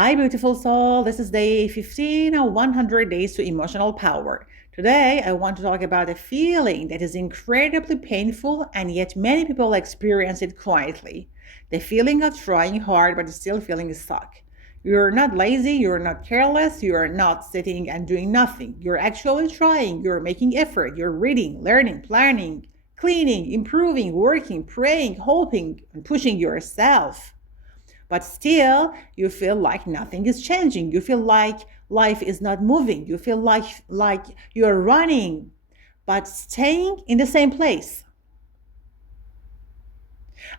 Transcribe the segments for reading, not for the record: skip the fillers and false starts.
Hi, beautiful soul. This is day 15 of 100 Days to Emotional Power. Today, I want to talk about a feeling that is incredibly painful, and yet many people experience it quietly. The feeling of trying hard but still feeling stuck. You're not lazy, you're not careless, you're not sitting and doing nothing. You're actually trying, you're making effort, you're reading, learning, planning, cleaning, improving, working, praying, hoping, and pushing yourself. But still, you feel like nothing is changing. You feel like life is not moving. You feel like you're running, but staying in the same place.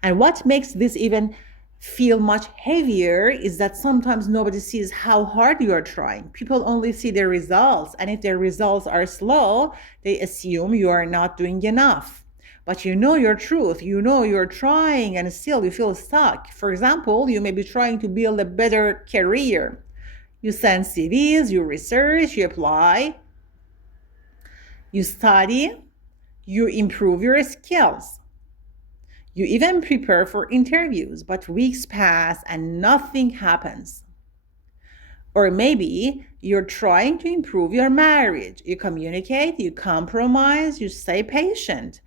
And what makes this even feel much heavier is that sometimes nobody sees how hard you are trying. People only see the results, and if their results are slow, they assume you are not doing enough. But you know your truth, you know you're trying, and still you feel stuck. For example, you may be trying to build a better career. You send CVs, you research, you apply, you study, you improve your skills. You even prepare for interviews, but weeks pass and nothing happens. Or maybe you're trying to improve your marriage. You communicate, you compromise, you stay patient,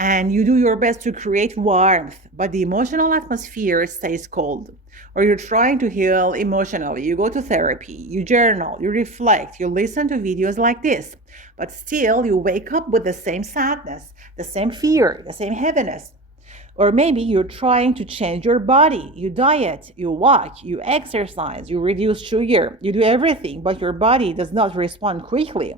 and you do your best to create warmth, but the emotional atmosphere stays cold. Or you're trying to heal emotionally. You go to therapy, you journal, you reflect, you listen to videos like this, but still you wake up with the same sadness, the same fear, the same heaviness. Or maybe you're trying to change your body. You diet, you walk, you exercise, you reduce sugar, you do everything, but your body does not respond quickly.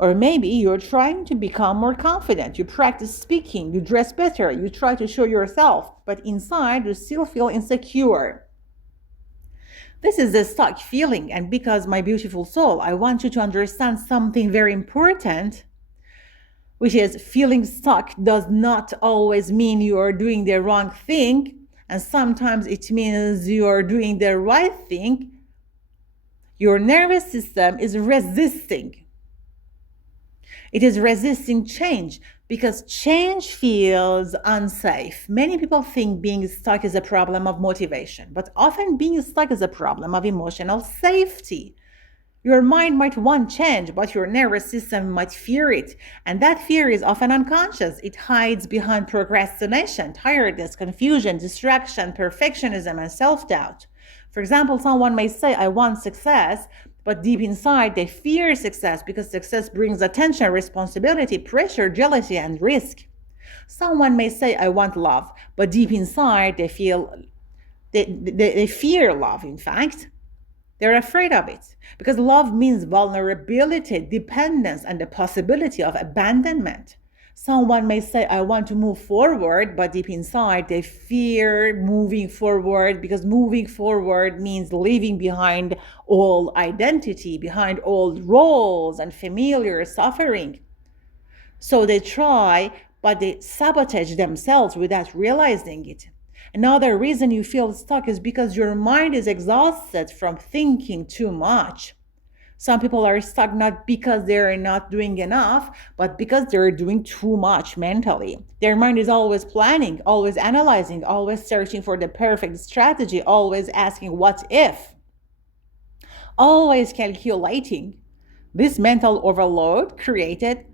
Or maybe you're trying to become more confident. You practice speaking, you dress better, you try to show yourself, but inside you still feel insecure. This is a stuck feeling, and because my beautiful soul, I want you to understand something very important, which is feeling stuck does not always mean you are doing the wrong thing, and sometimes it means you are doing the right thing. Your nervous system is resisting. It is resisting change because change feels unsafe. Many people think being stuck is a problem of motivation, but often being stuck is a problem of emotional safety. Your mind might want change, but your nervous system might fear it. And that fear is often unconscious. It hides behind procrastination, tiredness, confusion, distraction, perfectionism, and self doubt. For example, someone may say, I want success, but deep inside they fear success because success brings attention, responsibility, pressure, jealousy, and risk. Someone may say, I want love, but deep inside they fear love, in fact. They're afraid of it because love means vulnerability, dependence, and the possibility of abandonment. Someone may say, I want to move forward, but deep inside they fear moving forward because moving forward means leaving behind old identity, behind old roles and familiar suffering. So they try, but they sabotage themselves without realizing it. Another reason you feel stuck is because your mind is exhausted from thinking too much. Some people are stuck not because they're not doing enough, but because they're doing too much mentally. Their mind is always planning, always analyzing, always searching for the perfect strategy, always asking what if, always calculating. This mental overload created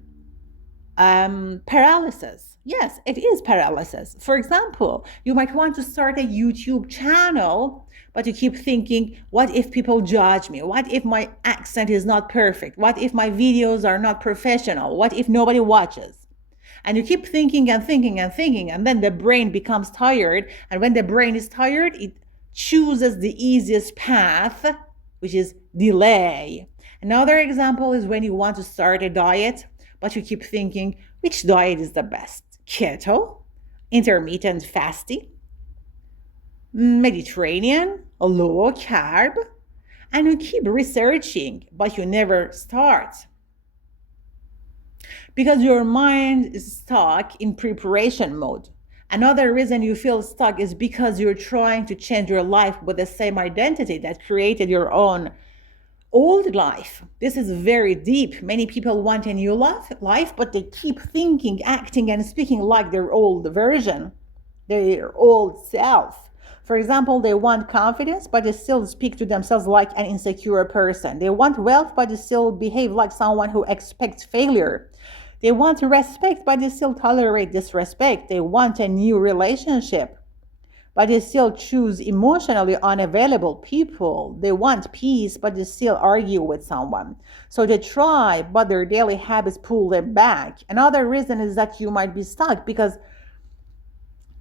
paralysis. Yes, it is paralysis. For example, you might want to start a YouTube channel, but you keep thinking, what if people judge me? What if my accent is not perfect? What if my videos are not professional? What if nobody watches? And you keep thinking and thinking and thinking, and then the brain becomes tired. And when the brain is tired, it chooses the easiest path, which is delay. Another example is when you want to start a diet, but you keep thinking, which diet is the best? Keto, intermittent fasting, Mediterranean, low carb, and you keep researching, but you never start. Because your mind is stuck in preparation mode. Another reason you feel stuck is because you're trying to change your life with the same identity that created your own old life. This is very deep. Many people want a new life, but they keep thinking, acting, and speaking like their old version, their old self. For example, they want confidence, but they still speak to themselves like an insecure person. They want wealth, but they still behave like someone who expects failure. They want respect, but they still tolerate disrespect. They want a new relationship, but they still choose emotionally unavailable people. They want peace, but they still argue with someone. So they try, but their daily habits pull them back. Another reason is that you might be stuck because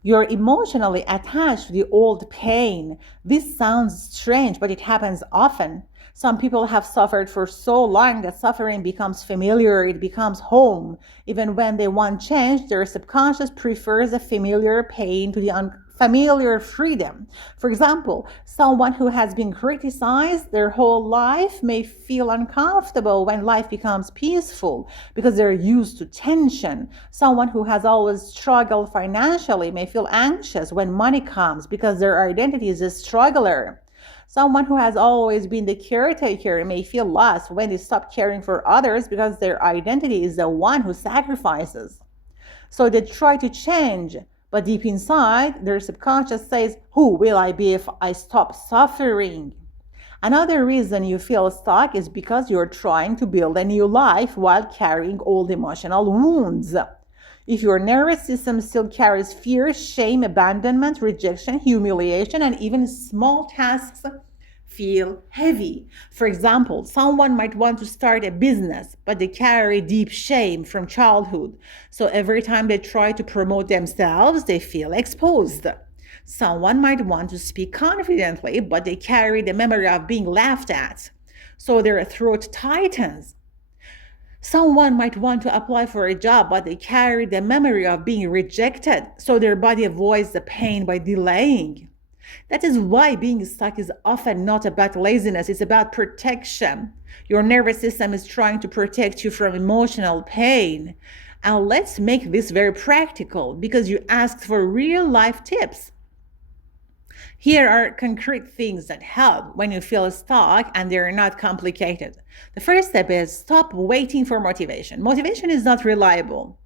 you're emotionally attached to the old pain. This sounds strange, but it happens often. Some people have suffered for so long that suffering becomes familiar, it becomes home. Even when they want change, their subconscious prefers a familiar pain to the unfamiliar freedom. For example, someone who has been criticized their whole life may feel uncomfortable when life becomes peaceful because they're used to tension. Someone who has always struggled financially may feel anxious when money comes because their identity is a struggler. Someone who has always been the caretaker may feel lost when they stop caring for others because their identity is the one who sacrifices. So they try to change, but deep inside, their subconscious says, who will I be if I stop suffering? Another reason you feel stuck is because you're trying to build a new life while carrying old emotional wounds. If your nervous system still carries fear, shame, abandonment, rejection, humiliation, and even small tasks feel heavy. For example, someone might want to start a business, but they carry deep shame from childhood. So every time they try to promote themselves, they feel exposed. Someone might want to speak confidently, but they carry the memory of being laughed at. So their throat tightens. Someone might want to apply for a job, but they carry the memory of being rejected, so their body avoids the pain by delaying. That is why being stuck is often not about laziness, it's about protection. Your nervous system is trying to protect you from emotional pain. And let's make this very practical because you asked for real life tips. Here are concrete things that help when you feel stuck and they're not complicated. The first step is stop waiting for motivation. Motivation is not reliable.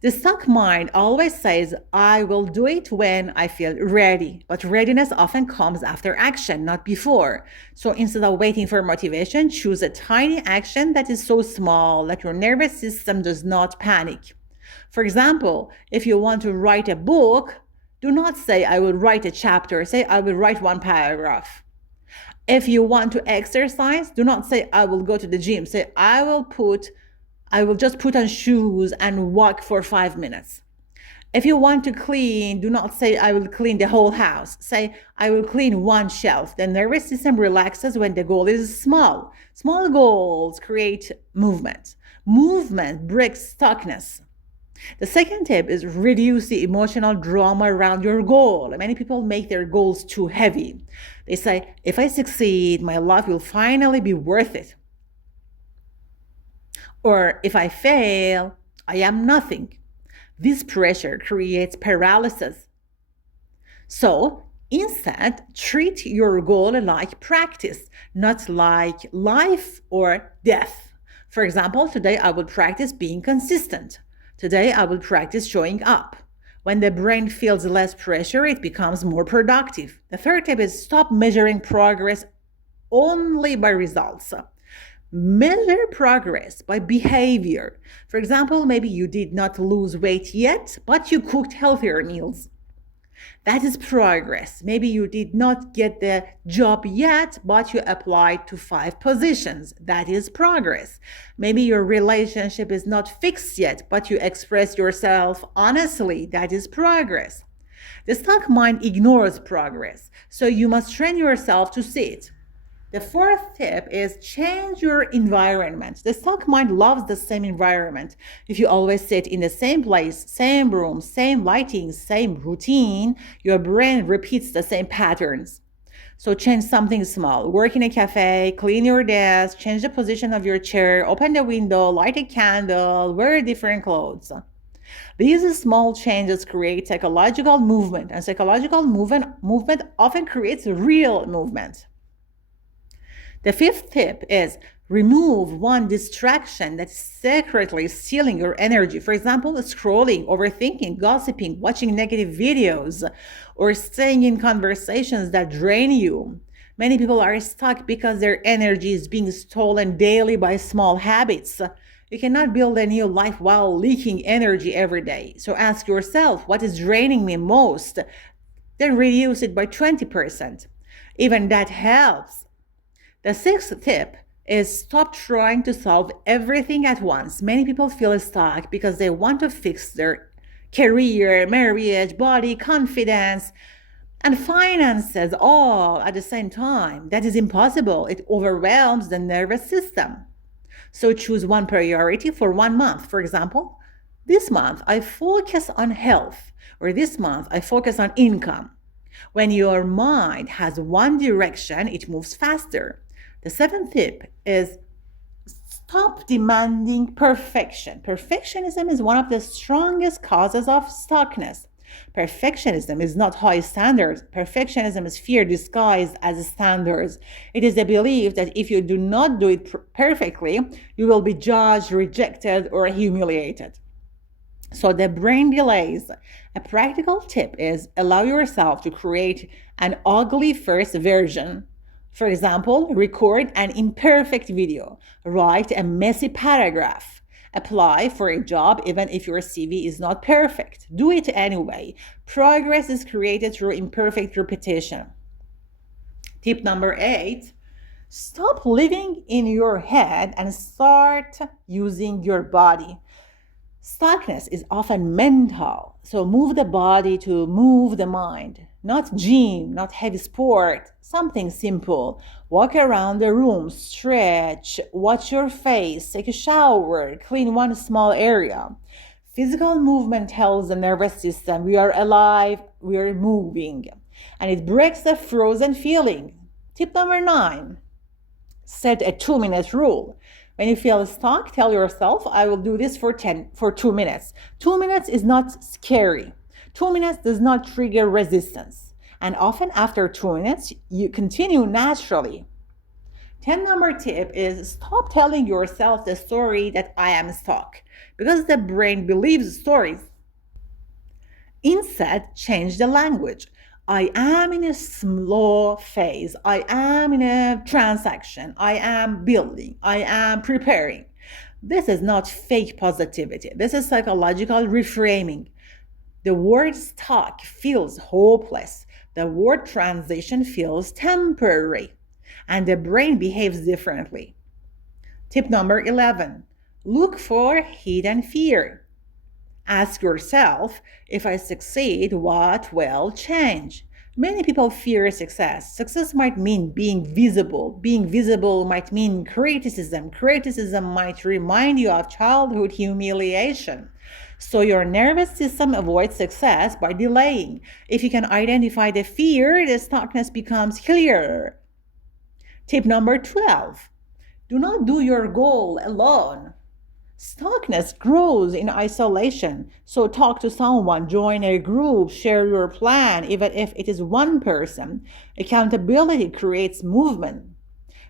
The stuck mind always says, I will do it when I feel ready. But readiness often comes after action, not before. So instead of waiting for motivation, choose a tiny action that is so small that your nervous system does not panic. For example, if you want to write a book, do not say, I will write a chapter. Say, I will write one paragraph. If you want to exercise, do not say, I will go to the gym. Say, I will just put on shoes and walk for 5 minutes. If you want to clean, do not say, I will clean the whole house. Say, I will clean one shelf. The nervous system relaxes when the goal is small. Small goals create movement. Movement breaks stuckness. The second tip is reduce the emotional drama around your goal. Many people make their goals too heavy. They say, if I succeed, my life will finally be worth it. Or if I fail, I am nothing. This pressure creates paralysis. So instead, treat your goal like practice, not like life or death. For example, today I will practice being consistent. Today I will practice showing up. When the brain feels less pressure, it becomes more productive. The third tip is stop measuring progress only by results. Measure progress by behavior. For example, maybe you did not lose weight yet, but you cooked healthier meals. That is progress. Maybe you did not get the job yet, but you applied to 5 positions. That is progress. Maybe your relationship is not fixed yet, but you express yourself honestly. That is progress. The stuck mind ignores progress, so you must train yourself to see it. The fourth tip is change your environment. The stuck mind loves the same environment. If you always sit in the same place, same room, same lighting, same routine, your brain repeats the same patterns. So change something small. Work in a cafe, clean your desk, change the position of your chair, open the window, light a candle, wear different clothes. These small changes create psychological movement, and psychological movement often creates real movement. The fifth tip is Remove one distraction that's secretly stealing your energy. For example, scrolling, overthinking, gossiping, watching negative videos, or staying in conversations that drain you. Many people are stuck because their energy is being stolen daily by small habits. You cannot build a new life while leaking energy every day. So ask yourself, what is draining me most? Then reduce it by 20%. Even that helps. The sixth tip is stop trying to solve everything at once. Many people feel stuck because they want to fix their career, marriage, body, confidence, and finances all at the same time. That is impossible. It overwhelms the nervous system. So choose one priority for 1 month. For example, this month I focus on health, or this month I focus on income. When your mind has one direction, it moves faster. The seventh tip is stop demanding perfection. Perfectionism is one of the strongest causes of stuckness. Perfectionism is not high standards. Perfectionism is fear disguised as standards. It is the belief that if you do not do it perfectly, you will be judged, rejected, or humiliated. So the brain delays. A practical tip is allow yourself to create an ugly first version. For example, record an imperfect video, write a messy paragraph, apply for a job even if your CV is not perfect. Do it anyway. Progress is created through imperfect repetition. Tip number 8, stop living in your head and start using your body. Stuckness is often mental, so move the body to move the mind. Not gym, not heavy sport, something simple. Walk around the room, stretch, watch your face, take a shower, clean one small area. Physical movement tells the nervous system we are alive, we are moving, and it breaks the frozen feeling. Tip number 9, set a 2-minute rule. When you feel stuck, tell yourself, I will do this for 2 minutes. 2 minutes is not scary. 2 minutes does not trigger resistance. And often after 2 minutes, you continue naturally. 10 number tip is stop telling yourself the story that I am stuck, because the brain believes stories. Instead, change the language. I am in a slow phase. I am in a transaction. I am building. I am preparing. This is not fake positivity. This is psychological reframing. The word stuck feels hopeless. The word transition feels temporary. And the brain behaves differently. Tip number 11, look for hidden fear. Ask yourself, if I succeed, what will change? Many people fear success. Success might mean being visible. Being visible might mean criticism. Criticism might remind you of childhood humiliation. So your nervous system avoids success by delaying. If you can identify the fear, the stuckness becomes clearer. Tip number 12, do not do your goal alone. Stuckness grows in isolation. So talk to someone, join a group, share your plan, even if it is one person. Accountability creates movement.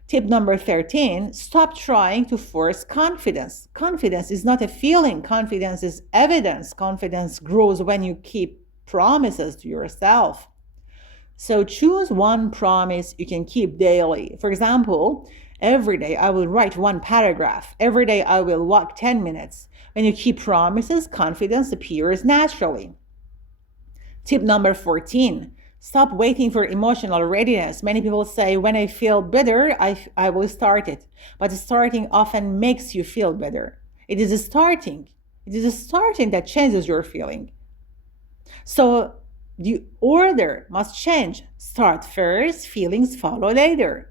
Tip number 13, stop trying to force confidence. Confidence is not a feeling. Confidence is evidence. Confidence grows when you keep promises to yourself. So choose one promise you can keep daily. For example, every day I will write one paragraph. Every day I will walk 10 minutes. When you keep promises, confidence appears naturally. Tip number 14, stop waiting for emotional readiness. Many people say, when I feel better, I will start it. But starting often makes you feel better. It is a starting. It is a starting that changes your feeling. So the order must change. Start first, feelings follow later.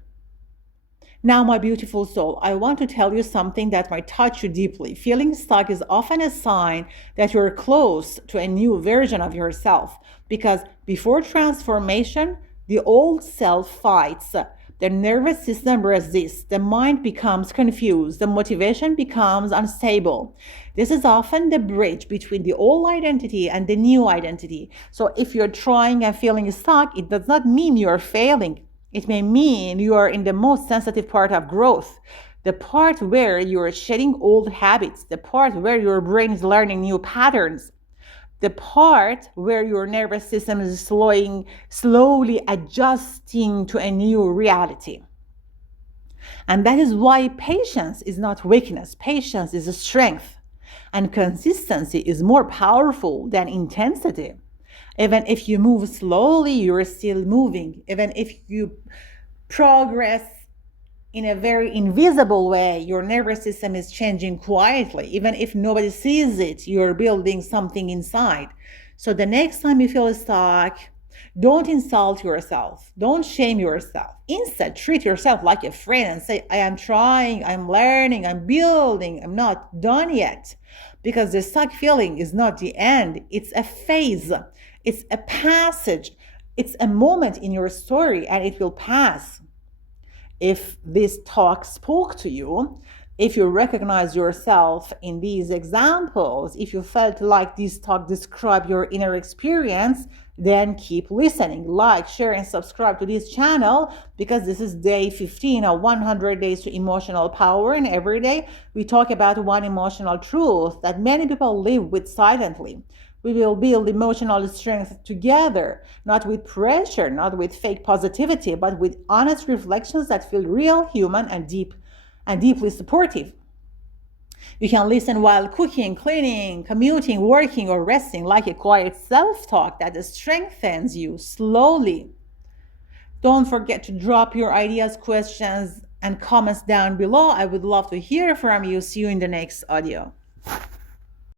Now, my beautiful soul, I want to tell you something that might touch you deeply. Feeling stuck is often a sign that you're close to a new version of yourself, because before transformation, the old self fights. The nervous system resists. The mind becomes confused. The motivation becomes unstable. This is often the bridge between the old identity and the new identity. So if you're trying and feeling stuck, it does not mean you're failing. It may mean you are in the most sensitive part of growth. the part where you're shedding old habits, the part where your brain is learning new patterns, the part where your nervous system is slowly adjusting to a new reality. And that is why patience is not weakness. Patience is a strength. And consistency is more powerful than intensity. Even if you move slowly, you're still moving. Even if you progress in a very invisible way, your nervous system is changing quietly. Even if nobody sees it, you're building something inside. So the next time you feel stuck, don't insult yourself. Don't shame yourself. Instead, treat yourself like a friend and say, I am trying, I'm learning, I'm building, I'm not done yet. Because the stuck feeling is not the end, it's a phase, it's a passage, it's a moment in your story, and it will pass. If this talk spoke to you, if you recognize yourself in these examples, if you felt like this talk described your inner experience, then keep listening. Like, share, and subscribe to this channel, because this is day 15 of 100 days to emotional power. And every day we talk about one emotional truth that many people live with silently. We will build emotional strength together, not with pressure, not with fake positivity, but with honest reflections that feel real, human, and deeply supportive. You can listen while cooking, cleaning, commuting, working, or resting, like a quiet self-talk that strengthens you slowly. Don't forget to drop your ideas, questions, and comments down below. I would love to hear from you. See you in the next audio.